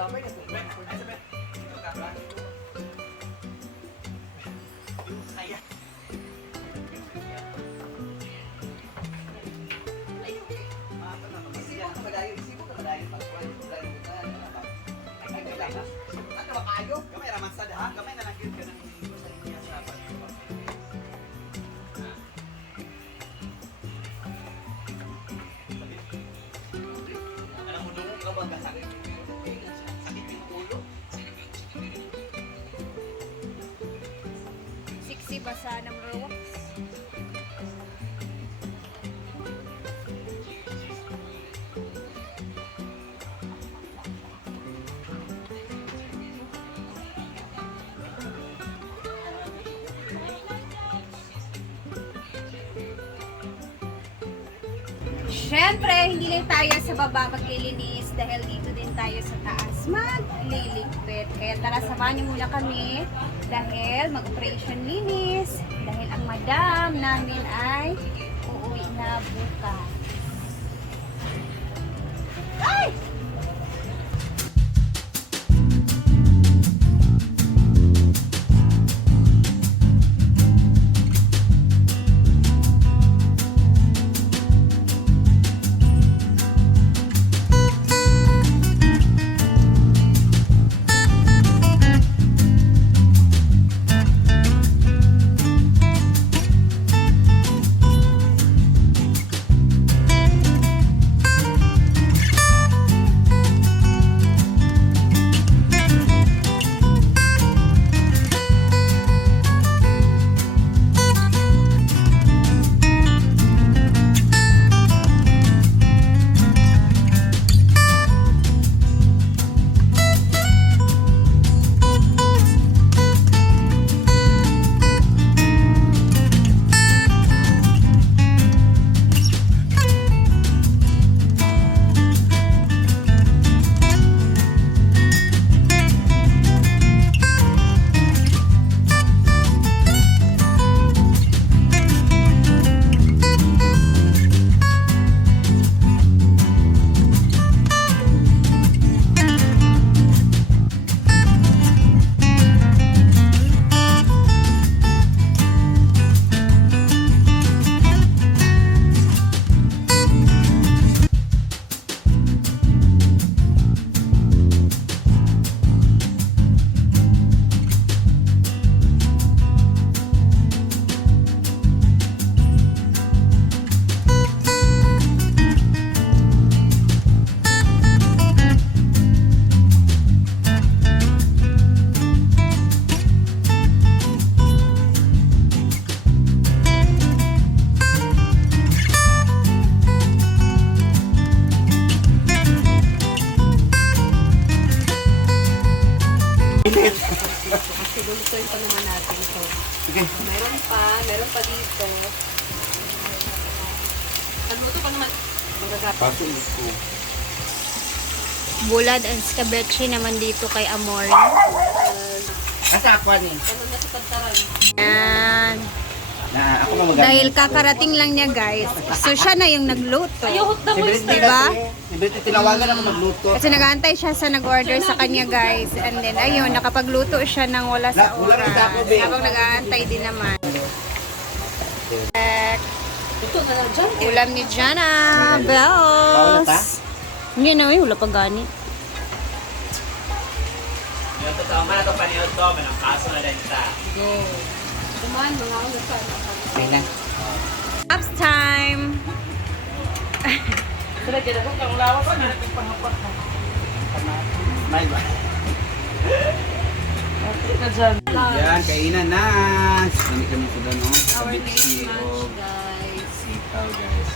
Lamay na tuloy. Ay, sabi. Ito ka ba? Ay. Isipon ka madayo. Isipon ka madayo. Pag-pray. Ay, kailangan. Ano ba kayo? Gamay raman sa daha. Gamay na lang yun ka ng inigo sa inyo sa pag-pray. Alam mo doon ka ba kasakit? Sakit yung ulo. Siksi basa ng rowax. Siyempre, hindi lang tayo sa baba maglilinis dahil dito din tayo sa taas magliligpit. Kaya tara, samahan niyo muna kami dahil mag-operation linis. Dahil ang madam namin ay uuwi na bukas. Ay! Sigulutoy pa naman natin ito. Sige. Meron pa dito. Nagluto pa naman. Pasok ko. Bulad and scabeche naman dito kay Amor. Asa ako ni? Yan. Na ako magagamit. Dahil kakarating lang niya guys. So siya na yung nagluto. Diba? Siyempre tinawagan ako magluto. Kasi nag-aantay siya sa nag-order sa kanya guys. And then ayun, nakapagluto siya ng wala sa oras. Habang nag-aantay din naman. Ulam ni Jana. Bells. Hindi na wala pa gani. Yung totoo man ito paniod ko, manang kaso na din sa. Go. Kumain mga ulo pa. Okay na. Apps time. Sila kaya ko kang lawa pa na panghapat mo. Smile ba? Yan, kainan na. Sini kami sudah no. Our next lunch guys. Sitaw guys.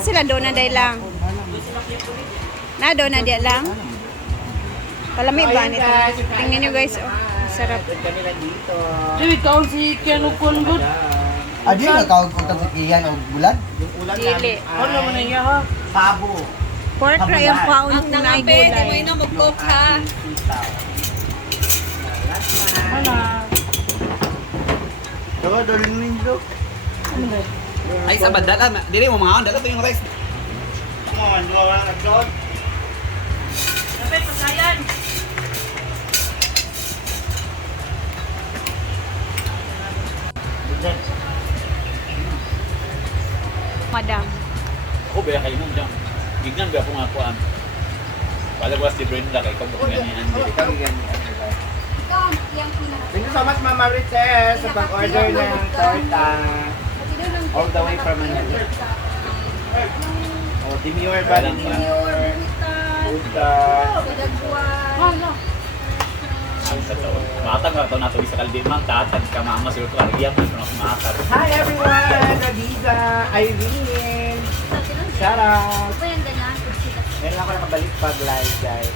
Sila doon na day lang. Na doon na day lang. Palamig ba nito? Tingnan nyo guys. Oh, sarap. Kami lang dito. Jadi kau si Kenukun good. Adi nga tawag ko tawag kiyan o bulan? Yung ulam Dili. Ano mo na niya ha? Pabo. Pork ra yung paun na ay gulay. mag-cook ha. Ano? Dawa dalhin mo yung joke. Ay, sa bandala. Dili mo mga dala to yung rice. Come on, dua orang nagdoon. May pasayan. Madam. Ako ba kayo nung dyan? Gignan ba ako nga po Palabas si Brenda kay kung ganyan ni Andy. Ikaw, yung pinaka. Thank you so much, Mama Rites, sa pag-order ng torta. All the way from Manila. Oh, demure ba? Demure, Buta. Dagwan. Ang sa taon. Matag na ito na ito sa Kaldimang. Tatag ka mama si Ruto. Ariya mo ito na kumatag. Hi everyone! Nadiza, Irene, shout out! Ito yung ganyan. Meron ako nakabalik pag live, guys.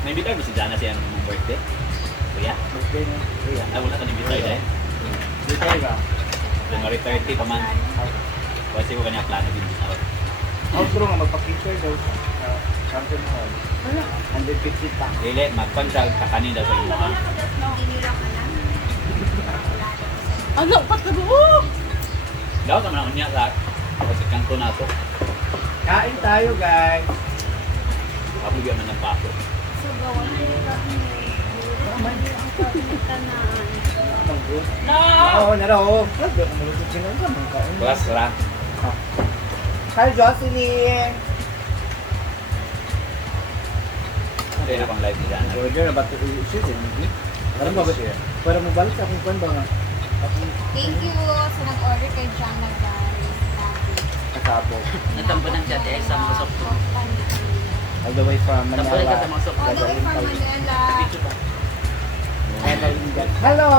Naimbita mo si Jana siya ng birthday? Kuya? Birthday niya. Kuya. Ah, wala ka naimbita dahil. Birthday ba? January 30 pa man. Kasi ko kanya plano din sa ako. Outro nga, magpa-picture daw sa Campton Hall. 150 pa. Dili, magpantag kakanin daw sa inyo. Ha? Tinira ka lang. Ano, pat na buo. Daw naman ako niya lahat. Kasi kanto na ito. Kain tayo, guys. Kapag man ng paso. So, gawan mo yung No! Oo, naro. Grabe, ako malusot siya nga. Magkain. Plus, ra. Hi, Jocelyn! Hindi na pang live ni Jana. Order na ba ito i-shoot eh? Parang ba siya? Para mabalik sa akong kwan ba nga? Akong Thank you sa nag-order kay Jana, guys. kasapo. Natampo ng chat eh, sa mga soft drink. All the way from Tampo ka sa Manila. mga soft All the way from Manila. Hello!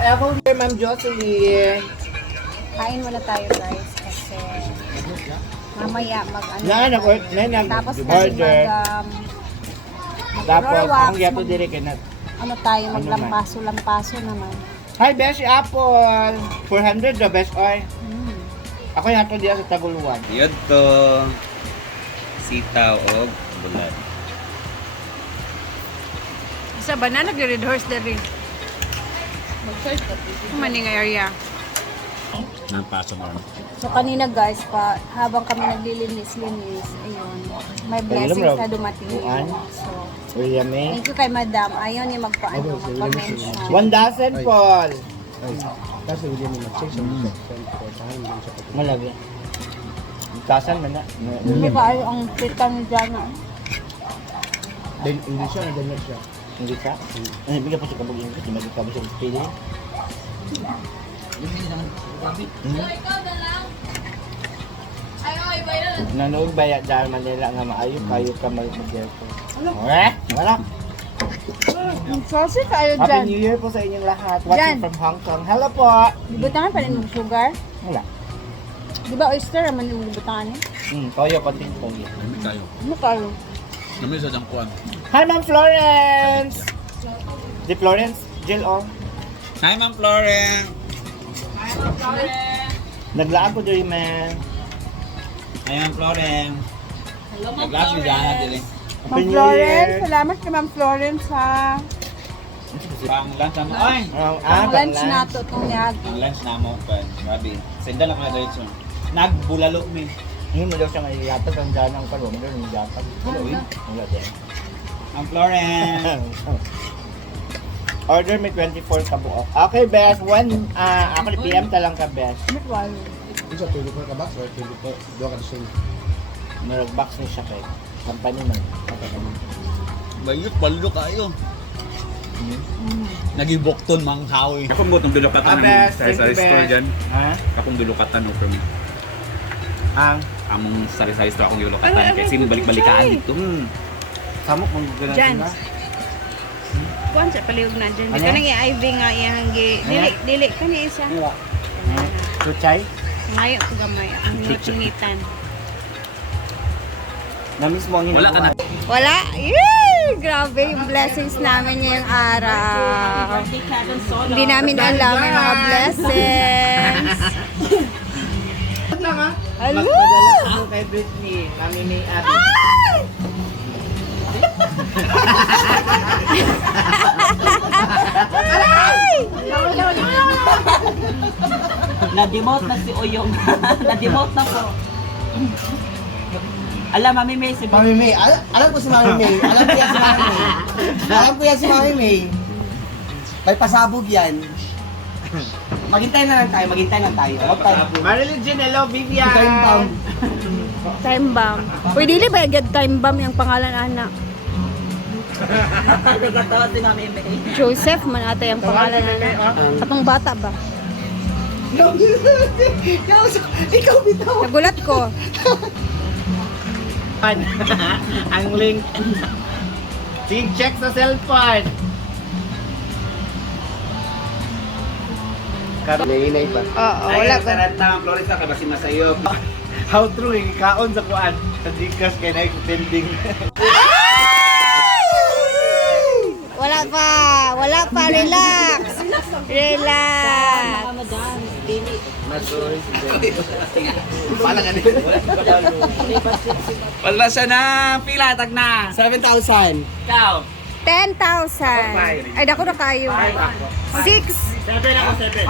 Evelyn, Ma'am Jocelyn! Kain muna tayo, guys. Kasi mamaya mag-ano. Tapos kasi order. Tapos, mag-roll wax, kung yato dire kay na. ano tayo, maglampaso-lampaso naman. Hi, Beshi Apple! 400 the best oil. Mm. Ako yato diya sa Taguluan. Yun to. Sitaw o bulan. Sa banana, nag-red horse na rin. Maning area. Nang paso mo. So kanina guys, habang kami naglilinis-linis, ayun, may blessings na dumating. Uan. So, William eh. thank you kay Madam. Ayaw niya magpa-mention. 1 dozen, Paul! Malagi. Tasan man na. Hindi ba ay ang tita ni Jana? Hindi siya, nadala siya. Hindi ka? Ano, bigyan po siya kabog English, di magkakabo siya ng pili. Nanood ba yan dahil Manila nga maayo, kayo ka mag-gerto. Wala. Saucy kayo Happy New Year po sa inyong lahat. Watching Jan. from Hong Kong. Hello po! Libutangan pa rin ng sugar. Wala. Di ba oyster naman yung libutangan niya? Toyo, konting toyo. Kayo. Ano kayo? Namin sa jangkuan. Hi, Ma'am Florence! Di Florence? Jill, oh. Hi, Ma'am Florence! Naglaan ko doon, ma'am. Hi, Ma'am Florence! Nag-last si Jana din eh. Happy New Year! Salamat kay Ma'am Florence ha. Pang lunch na mo. Ay! Ang lunch na to itong niyag. Ang lunch na mo. Grabe. Senda lang na dahil siya. Nagbulalo mi. Hindi mo daw siya ngayon yatag ang dyan ang kalong doon, yung yatag. Wala din. Ang Florence! Order may 24 ka buo. Okay, Bes. Ako ni PM talang ka, Bes. Isa, 24 ka box or 24? Dua ka doon. Merag box ni siya kay company man. Bayot, baldo kayo. Nagibokton mang hawi. Kapong butong dulukatan Bes. Thank you, Bes. Ha? Kapong dulukatan no from Ang? among sari-sari store akong dulukatan. Kasi mo balik-balikaan dito. Samok mong gano'n Jan. sila. Kuan sa palihog na dyan. Ano? Dito nang i-IV nga iyang dili ka niya isa. Suchay? Ngayon ko gamay. Ang nutinitan. Na-miss mo ang Wala ka na. Wala? Yay! Grabe yung blessings namin ngayong araw. Hindi namin alam yung mga blessings. lang ha? Hello! Magpadala ako kay Britney. Kami ni Abby. Na-demote na si Oyong. Na-demote na po. Alam, Mami May, si Mami May. Alam ko si Mami May. Alam ko yan si Mami May. Alam ko yan si Mami May. May pasabog yan. Maghintay na lang tayo. Huwag tayo. Marilyn Jean, hello, Vivian! Time bomb. Time bomb. Uy, dili ba agad time bomb yung pangalan anak? Nagkatawa si Mami May. Joseph man ata yung pangalan anak. Atong bata ba? Ikaw bitaw. Nagulat ko. Ang link. Sig check sa cellphone. Nainay pa. Oo, wala ka. Taranta ang Flores ka kasi masayop. How true, ikaon sa kuan. Sa Gcash kay na extending. Wala pa, relax. Relax. Pala ka din. Wala siya na pila, tag na. 7,000. Ikaw. 10,000. Ay, dako na kayo. 6. 7 ako, 7.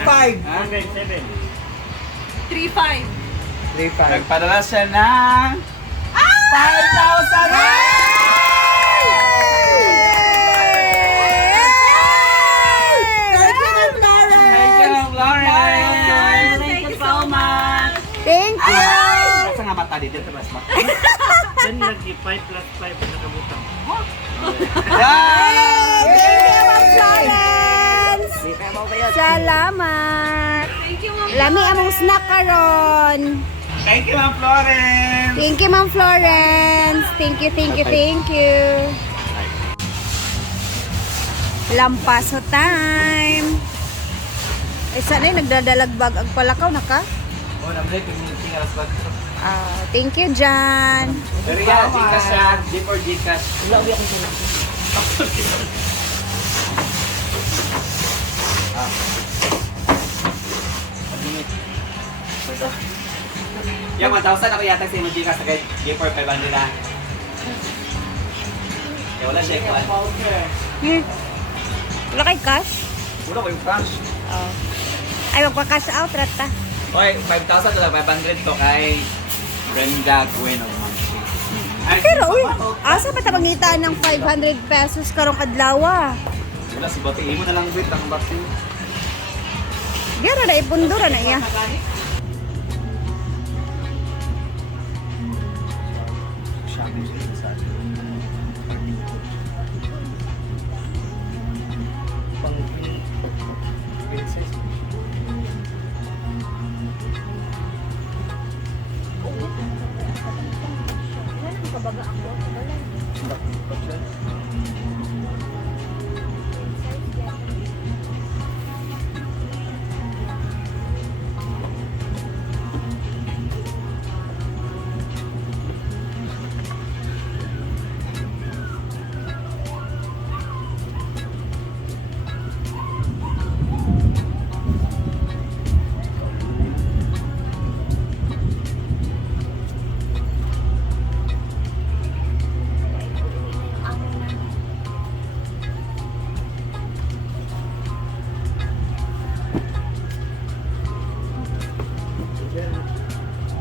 3,500. 3,500. 3,500. Nagpadala siya ng 5,000! Thank you, Florence! Thank you so much. Thank you. Nasa nga mata dito, mas ma. 10 lagi, 5 plus 5 na kabutang. Yan! Thank you, Ma'am Florence. Salamat. Lami among snack karon. Thank you, Ma'am Florence! Thank you, Ma'am Florence. Thank you. Lampaso time. Eh, sana yung nagdadalagbag ang palakaw na ka? Oh, namlay, community nga sa bagto. Thank you, Jan. Pero yan, Gcash siya. G4 Gcash. Yung 1,000 ako yata sa emoji ka sa G4 500 nila. Kaya wala siya ikaw. Wala kay cash? Wala ko yung cash. Ay, magpa-cash out, rata. Oy, 5,000 to lang, 500 to kay Brenda Gwen of Mansi. Pero, uy, asa ba tabangitan ng 500 pesos karong adlaw? Wala si Bati. Imo na lang wait, ang Bati. Dira na ipundura na iya.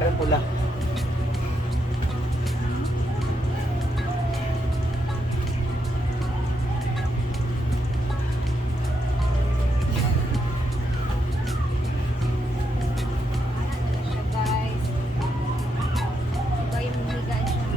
Kaya pula. Guys. Iba yung higa siya.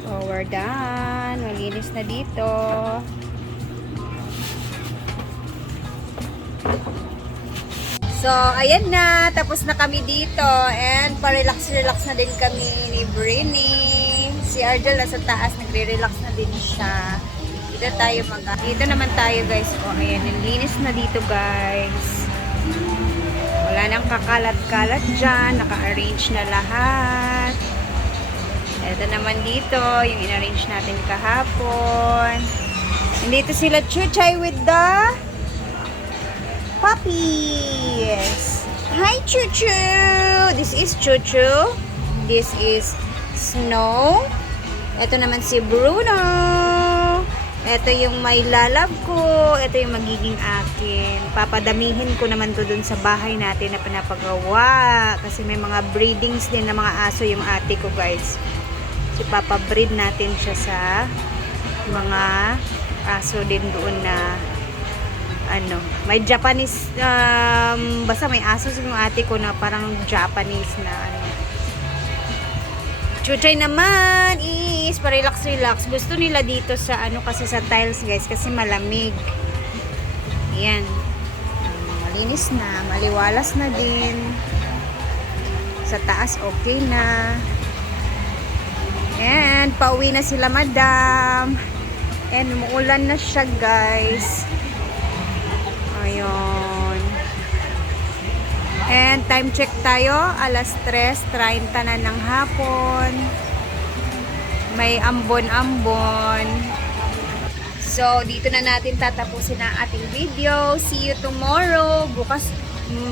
So, we're done. Malinis na dito. So, ayan na. Tapos na kami dito. And pa-relax-relax na din kami ni Brini. Si Argel nasa taas. Nagre-relax na din siya. Dito naman tayo guys. O, ayan. Ang linis na dito guys. Wala nang kakalat-kalat dyan. Naka-arrange na lahat. Ito naman dito. Yung in-arrange natin kahapon. Nandito sila Chuchay with the puppies. Hi, Chuchu! This is Chuchu. This is Snow. Ito naman si Bruno. Ito yung may lalab ko. Ito yung magiging akin. Papadamihin ko naman to dun sa bahay natin na pinapagawa. Kasi may mga breedings din na mga aso yung ate ko, guys. So, papabreed natin siya sa mga aso din doon na ano, may Japanese, basta may aso yung ate ko na parang Japanese na ano. Chuchay naman is pa-relax. Gusto nila dito sa ano kasi sa tiles, guys, kasi malamig. Ayan. Malinis na, maliwalas na din. Sa taas okay na. And pauwi na sila, madam. And umuulan na siya, guys. Ayun. And time check tayo, alas 3:30 na ng hapon. May ambon-ambon. So, dito na natin tatapusin ang ating video. See you tomorrow. Bukas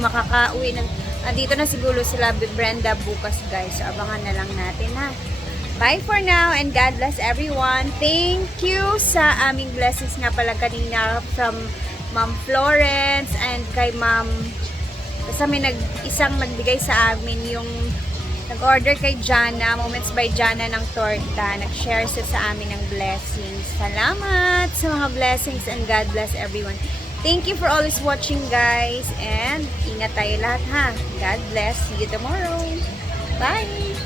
makakauwi na. Dito na siguro sila Brenda bukas, guys. So, abangan na lang natin, ha. Bye for now and God bless everyone. Thank you sa aming blessings nga pala kanina from Ma'am Florence and kay Ma'am, basta may isang nagbigay sa amin yung nag-order kay Jana, Moments by Jana ng torta. Nag-share siya sa amin ng blessings. Salamat sa mga blessings and God bless everyone. Thank you for always watching, guys, and ingat tayo lahat, ha. God bless. See you tomorrow. Bye!